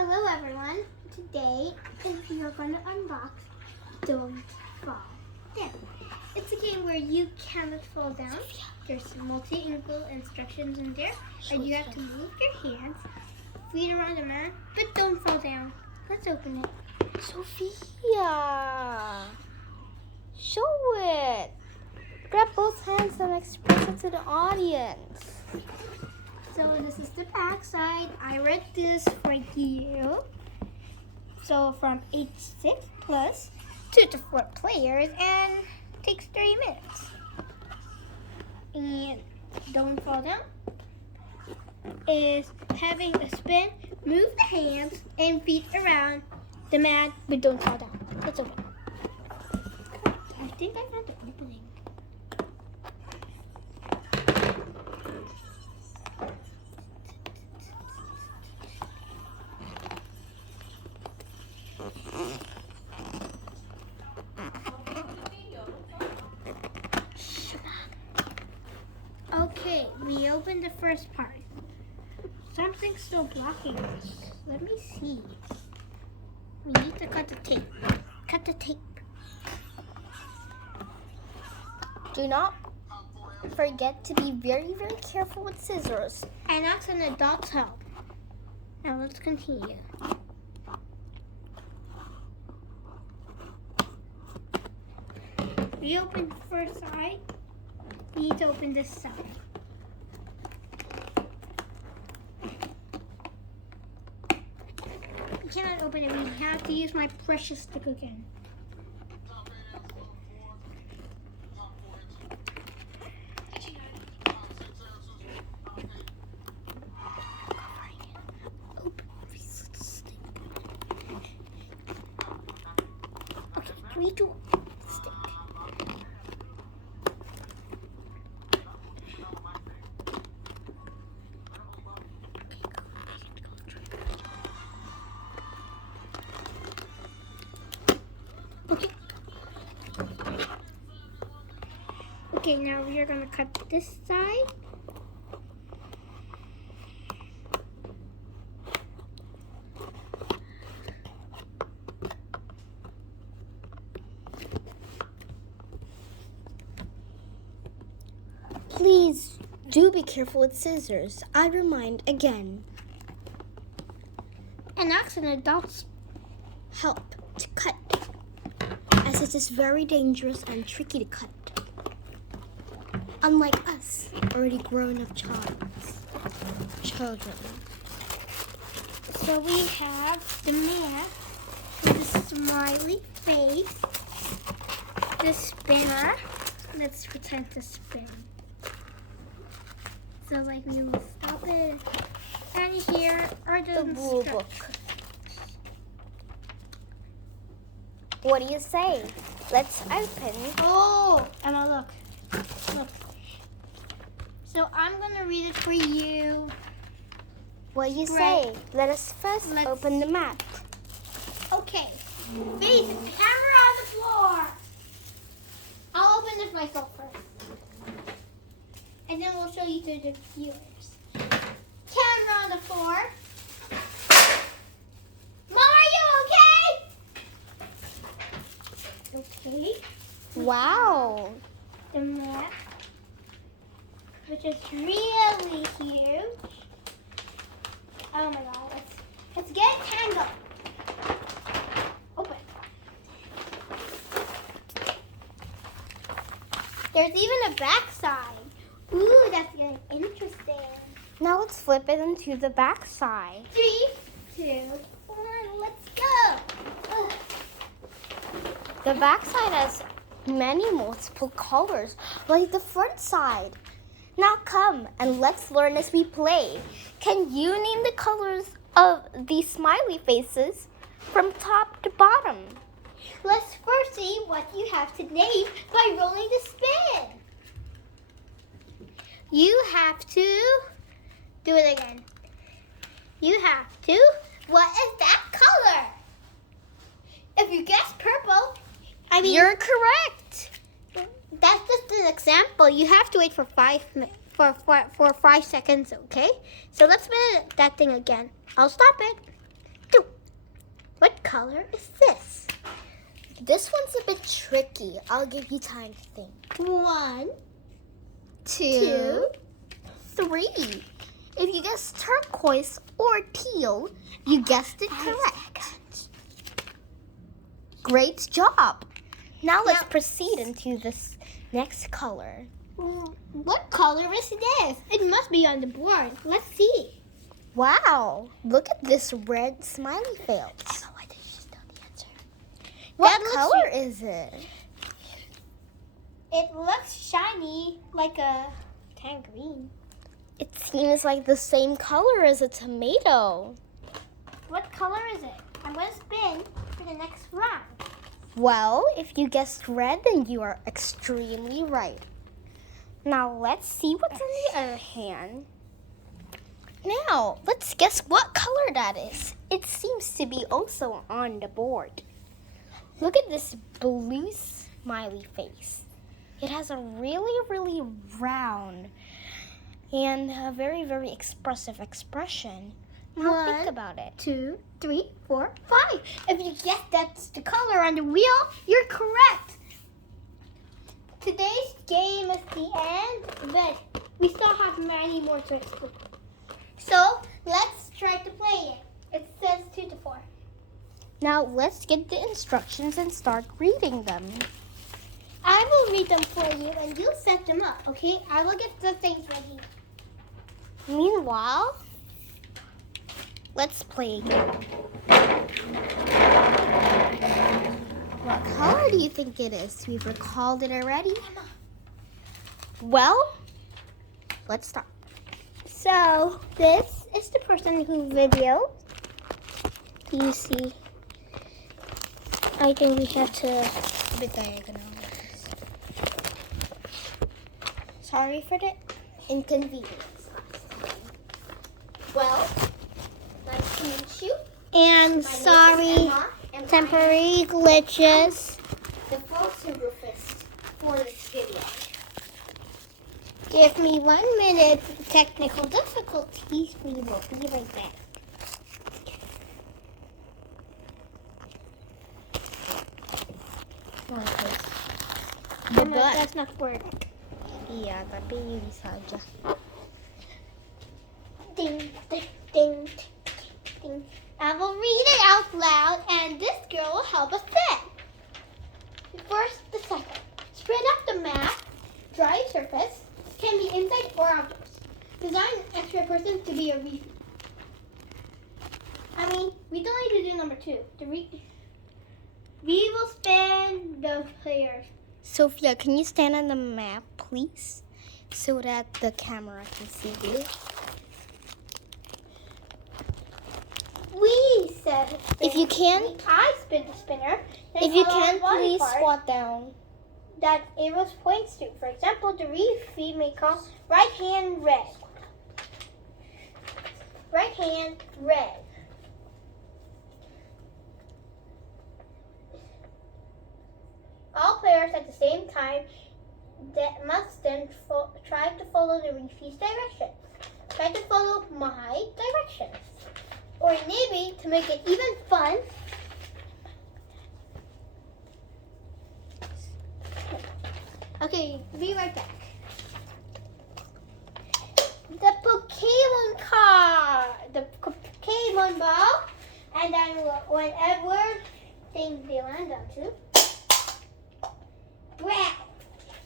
Hello everyone. Today we are going to unbox Don't Fall Down. It's a game where you cannot fall down. There's multi-angle instructions in there, and you have to move your hands, feet around the mat, but don't fall down. Let's open it. Sophia, show it. Grab both hands and express it to the audience. So this is the back side. I read this for you. So from age 6 plus, 2 to 4 players, and takes 30 minutes. And don't fall down is having a spin, move the hands and feet around the mat, but don't fall down. Let's open. I think I found the opening. Okay, we opened the first part. Something's still blocking us. Let me see. We need to cut the tape. Cut the tape. Do not forget to be very, very careful with scissors. And ask an adult's help. Now let's continue. We opened the first side. We need to open this side. We cannot open it. We have to use my precious stick again. Okay, 3, 2, stick. Okay, now we are going to cut this side. Please do be careful with scissors. I remind again. And ask an adult's Help to cut, as it is very dangerous and tricky to cut. Unlike us, already grown-up children. So we have the mat with the smiley face, the spinner. Let's pretend to spin. So like we will stop it. And here are the rule book. What do you say? Let's open. Oh, Emma, look. Look. So I'm going to read it for you. What do you Right. say? Let us first open the mat. Okay. Face the camera on the floor. I'll open this myself first. And then we'll show you to the viewers. Camera on the floor. Mom, are you okay? Okay. Wow. The mat, which is really huge. Oh my god, let's get it tangled. Open. There's even a back side. Ooh, that's getting interesting. Now let's flip it into the back side. 3, 2, 1, let's go. Ugh. The back side has many multiple colors, like the front side. Now come and let's learn as we play. Can you name the colors of these smiley faces from top to bottom? Let's first see what you have to name by rolling the spin. You have to do it again. You have to. What is that color? If you guess purple, You're correct. That's just an example. You have to wait for 5 seconds, okay? So let's spin that thing again. I'll stop it. color is this? This one's a bit tricky. I'll give you time to think. 1, 2, 3. If you guessed turquoise or teal, you guessed it correct. Great job. Now let's proceed into this next color. What color is this? It must be on the board. Let's see. Wow, look at this red smiley face. What color is it? It looks shiny like a tangerine. It seems like the same color as a tomato. What color is it? I'm going to spin for the next round. Well, if you guessed red, then you are extremely right. Now let's see what's in the other hand. Now, let's guess what color that is. It seems to be also on the board. Look at this blue smiley face. It has a really round and a very expressive expression. Now think about it. 2, 3, 4, 5. If you guess that's the color on the wheel, you're correct. Today's game is the end, but we still have many more to explore. So let's try to play it. It says 2 to 4. Now let's get the instructions and start reading them. I will read them for you and you'll set them up, okay? I will get the things ready. Meanwhile, let's play a game. What color do you think it is? We've recalled it already. Well, let's start. So this is the person who videoed. Do you see? I think we have to A bit diagonal. sorry for the inconvenience. Well, nice to meet you. And sorry, temporary glitches. The photographist for this video. Give me 1 minute. Technical difficulties. We will be right back. The butt. That's not work. Iya, tapi bisa aja. Ding, ding, ding, ding. I will read it out loud, and this girl will help us set. First, the second. Spread out the mat. Dry surface can be inside or outdoors. Design an extra person to be a reef. We don't need to do number 2. We will spin the players. Sophia, can you stand on the map, please? So that the camera can see you. We said If you can, I spin the spinner. then if you follow can, one please part squat down. that it was points to. For example, the reef may call right hand red. Right hand red. All players at the same time that must then try to follow the reef's direction. Try to follow my directions. Or maybe to make it even fun, okay, be right back. The Pokemon card, the Pokemon ball, and then whenever thing they land onto, wow!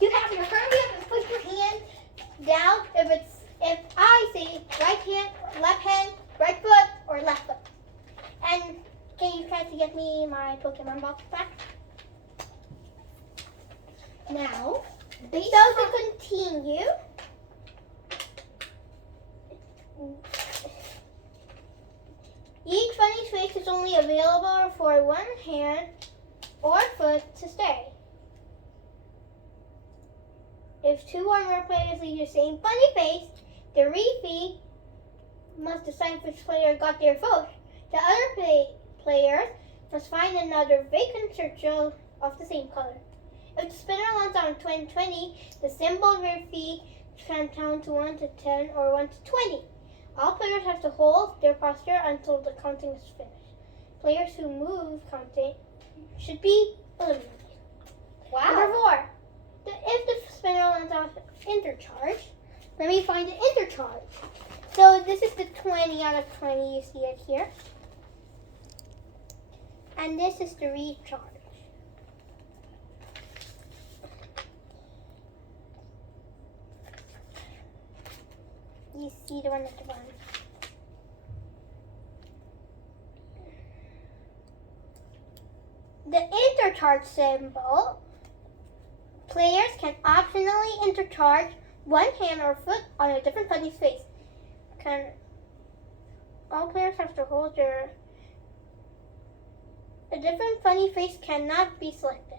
You have to hurry up and put your hand down if I say right hand, left hand, right foot, or left foot. And can you try to get me my Pokemon box back? Now, so to continue, each funny space is only available for one hand or foot to stay. If 2 or more players leave the same funny face, the referee must decide which player got their vote. The other players must find another vacant circle of the same color. If the spinner lands on 20, the symbol referee can count to 1 to 10 or 1 to 20. All players have to hold their posture until the counting is finished. Players who move content should be eliminated. Wow. Number 4. If the spinner lands off intercharge, let me find the intercharge. So this is the 20 out of 20. You see it here. And this is the recharge. You see the one at the bottom. The intercharge symbol, players can optionally intercharge one hand or foot on a different funny's face. All players have to hold a different funny face cannot be selected.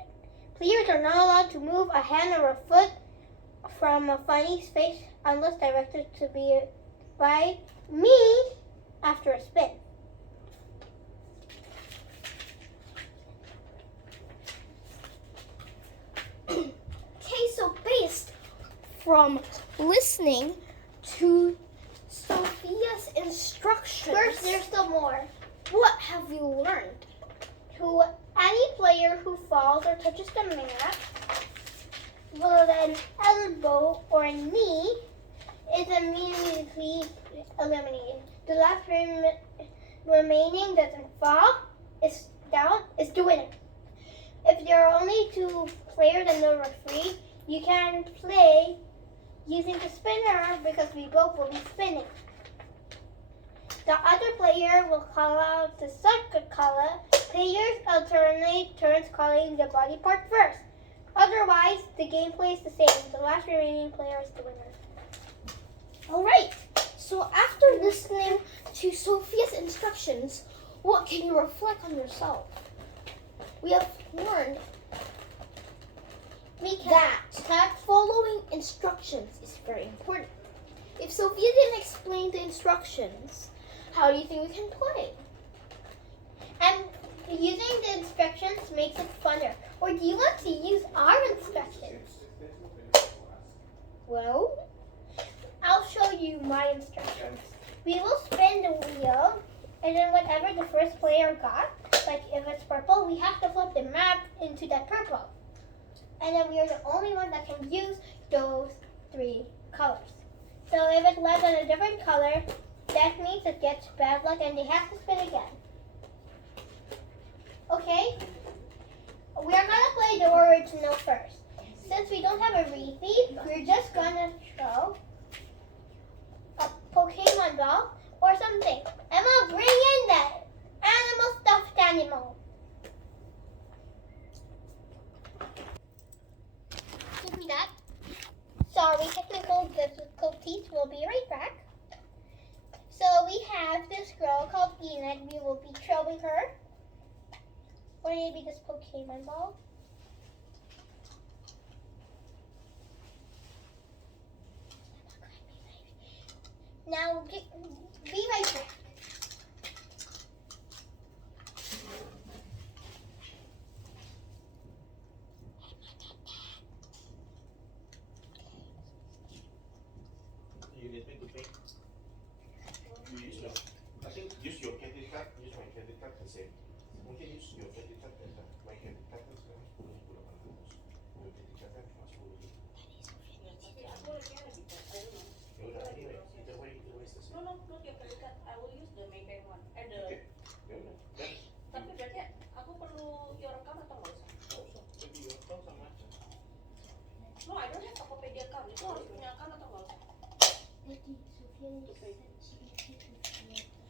Players are not allowed to move a hand or a foot from a funny's face unless directed to be by me after a spin. Okay, so based from listening to Sophia's instructions, First, there's still more. what have you learned? To any player who falls or touches the mat will then elbow or knee is immediately eliminated. The last remaining doesn't fall is down is the winner. If there are only 2 players and no referee, you can play using the spinner because we both will be spinning. The other player will call out the second color. Players alternate turns calling the body part first. Otherwise, the game plays the same. The last remaining player is the winner. All right. So after listening to Sophia's instructions, what can you reflect on yourself? We have learned that following instructions is very important. If Sophia didn't explain the instructions, how do you think we can play? And using the instructions makes it funner. Or do you want to use our instructions? Well, I'll show you my instructions. We will spin the wheel, and then whatever the first player got, like if it's purple, we have to flip the map into that purple. And then we are the only one that can use those 3 colors. So if it lands on a different color, that means it gets bad luck and they have to spin again. Okay? We are going to play the original first. Since we don't have a repeat, we're just going to throw a Pokemon doll or something. Emma, bring in that stuffed animal. Give me that. Sorry, technical difficulties. We'll be right back. So we have this girl called Enid. We will be throwing her. Or maybe this Pokemon ball. Now, be right back. You need me to pay? You use your, I think use your credit card, use my credit card the same. Mungkin use your credit card dan my credit card kan sekarang 10.800. Your credit card kan cuma 10.000. Ya udah, anyway, either way is the same. No, not your credit card. I will use the Maybank one. Okay. Ya udah, dan Tapi berarti aku perlu your account atau nggak usah? nggak usah, jadi your account sama aja. No, I don't have Tokopedia account. Itu harus punya account atau nggak usah?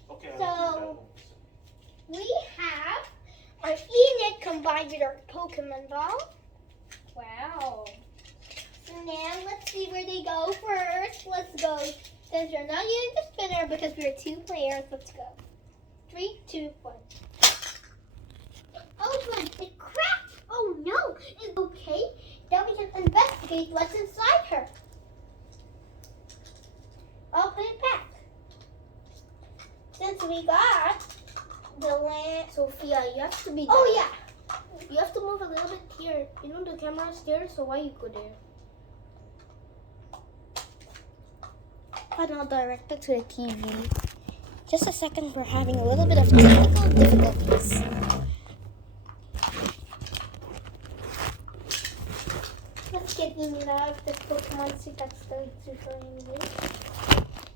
Okay, So- We have our Enid combined with our Pokemon ball. Wow. So now let's see where they go first. Let's go. Since we're not using the spinner because we're 2 players, let's go. 3, 2, 1. Oh, good. It cracked. Oh no. It's okay. Then we can investigate what's inside her. I'll put it back. Since we got the land. Sophia, you have to be Oh there. yeah. You have to move a little bit here. You know the camera is there, so why you go there? And I'll direct it to the TV. Just a second, we're having a little bit of technical difficulties. Let's get Ian out of this Pokemon suit that's going to for me.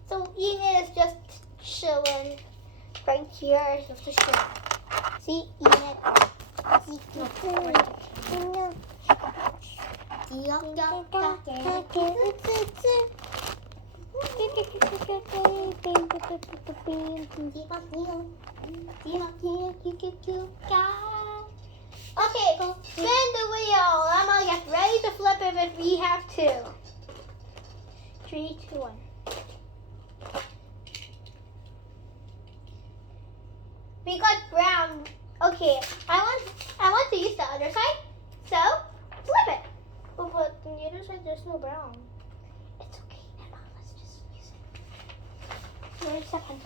So Ian is just chilling right here. Just to show. See, Ian. Okay, spin the wheel. I'm gonna get ready to flip it if we have to. 3, 2, 1. We got brown. Okay, I want to use the other side. So flip it. Oh, but on the other side there's no brown. It's okay, Emma. Let's just use it. Wait a second.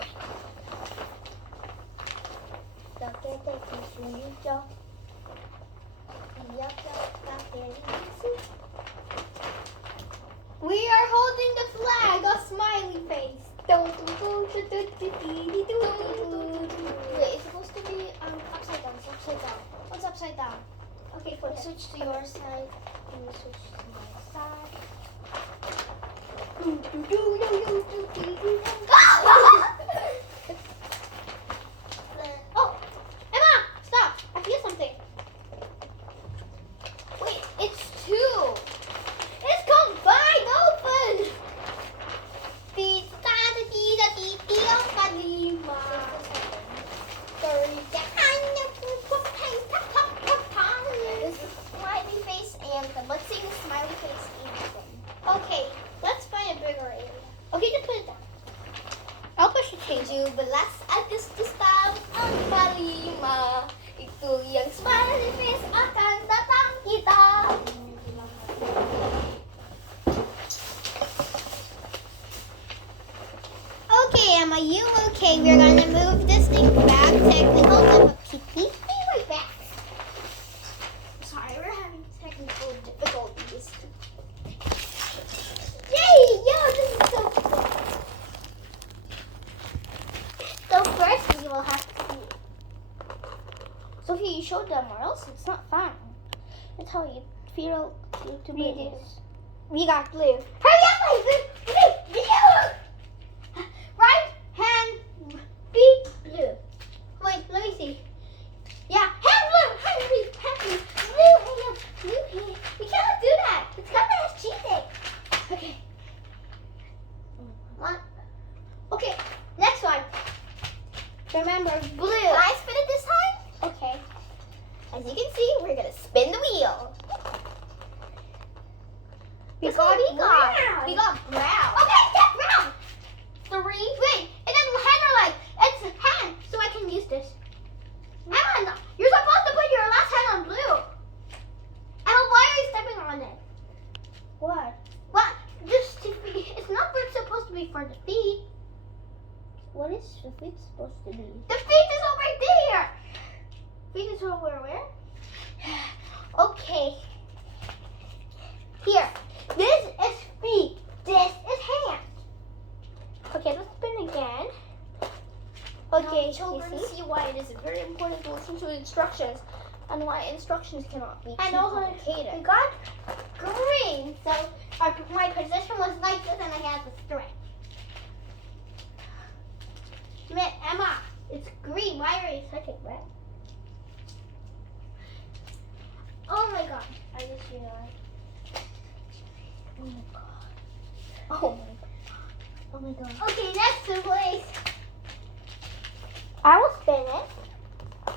We are holding the flag, a smiley face. Wait, it's supposed to be upside down. It's upside down. What's upside down? Okay, flip it. Switch to your side. And we switch to my side. Oh, Emma, stop! I feel something. Wait, it's 2. It's combined open. This is smiley face anthem. Let's sing the smiley face anthem. Okay, let's find a bigger area. Okay, just put it down. I'll push the change. Jubilas Agustus taong ang kalima. Ito yung smiley face akan datang kita. Okay, Emma, you okay? We're gonna move this thing back. Technical difficulties. Be right back. Sorry, we're having technical difficulties. Yay! Yo, this is so cool. So first, we will have to see. Sophie, you showed them, or else it's not fun. That's how you feel to be this. We got blue. Hurry up, my blue! Right hand be blue. Wait, let me see. Yeah, hand blue, hand blue, blue hand. We cannot do that. It's coming as cheating. Okay. One. Okay, next one. Remember, blue. Can I spin it this time? Okay. As you can see, we're gonna spin the wheel. We got brown. Okay, get brown. 3. Wait, it doesn't hand or leg. It's hand, so I can use this. Emma, you're supposed to put your last hand on blue. Emma, why are you stepping on it? What? What? It's not supposed to be for the feet. What is the feet supposed to be? The feet is over there. Feet is over where? Okay. Here. This is feet. This is hand. Okay, let's spin again. Okay, children, see why it is very important to listen to instructions and why instructions cannot be too complicated. We got green, so my position was like this and I had the string. Emma, it's green. Why are you such a red? Oh my god, I just realized. Oh my god. Oh my god. Oh my god. Okay, next to place. I will spin it.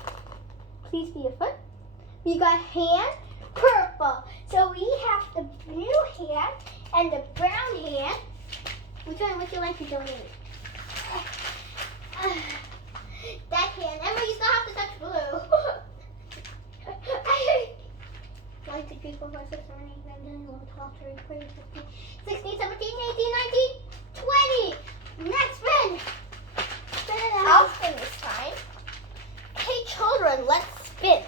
Please be a foot. We got hand purple. So we have the blue hand and the brown hand. Which one would you like to donate? That hand. Emma, you still have to touch blue. 1, 2, 3, 4, 5, 6, 7, 8, 9, 10, 11, 12, 13, 14, 15, 16, 17, 18, 19, 20. Next spin. Spin it out. I'll spin this time. Hey children, let's spin.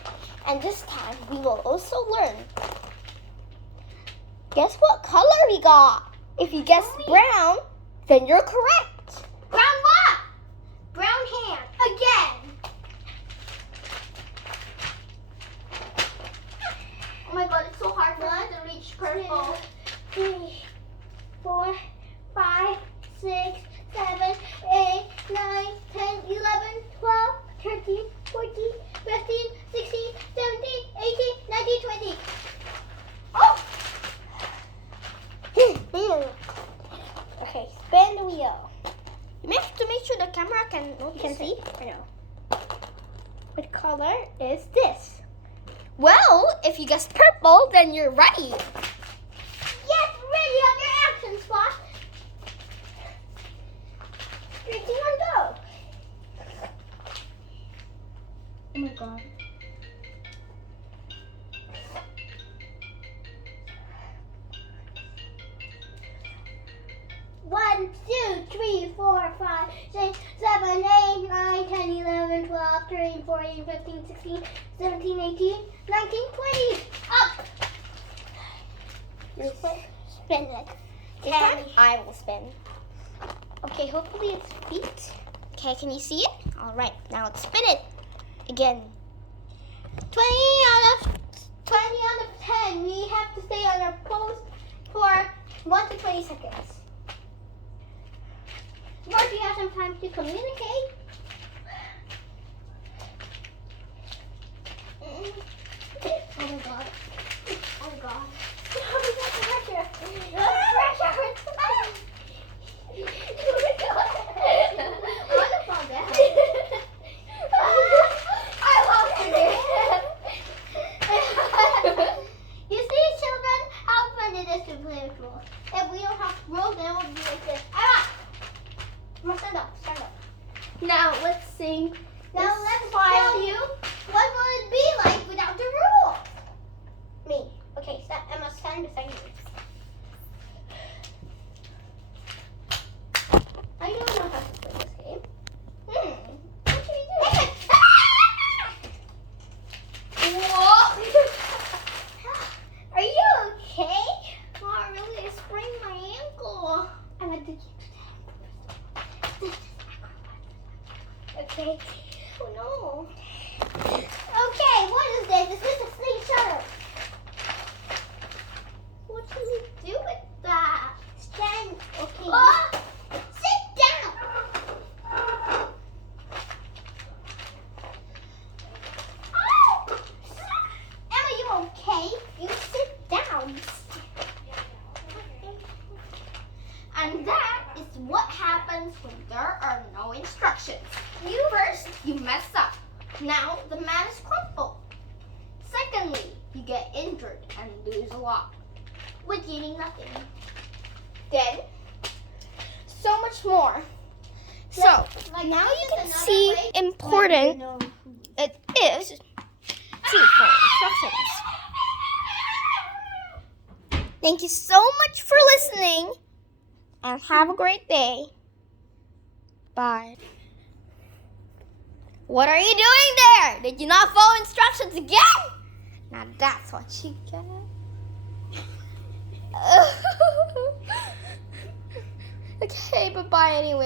And this time we will also learn. Guess what color we got? If you guess brown, then you're correct. Brown what? What color is this? Well, if you guessed purple, then you're right. Yes, ready on your action spot. 3, 2, 1, go. Oh my god. One, 2, 3, 4, 5, 6, 7, 8, 9, 10, 11, 12, 13, 14, 15, 16, 17, 18, 19, 20. Up! Spin it. And I will spin. Okay, hopefully it's feet. Okay, can you see it? All right, now let's spin it again. 20 out of 10. We have to stay on our pose for 1 to 20 seconds. Mark, you have some time to communicate. Oh my god. Oh my god. Oh my god, pressure. Pressure. Oh my god. I want to fall down. I love it. You see, children, how fun it is to play with rolls. If we don't have rolls, then it would be like this. Stand up, stand up. Now let's sing. Now let's tell you what will it be like without the rules. Me. Okay, Emma, stand beside me. I don't know how to play this game. What should we do? Whoa! Are you okay? Oh, really? I sprained my ankle. I went to Okay. Oh no. Okay, what is this? Is this a slingshot? What do we do with that? Stand. Okay. Oh, sit down. Oh. Emma, you okay? You sit down. And that is what happens when there are no instructions. First, you mess up. Now the mat is crumpled. Secondly, you get injured and lose a lot with gaining nothing. Then, so much more. So, now you can see important it is to follow instructions. Thank you so much for listening and have a great day. Bye. What are you doing there? Did you not follow instructions again? Now that's what you get. Okay, bye-bye anyway.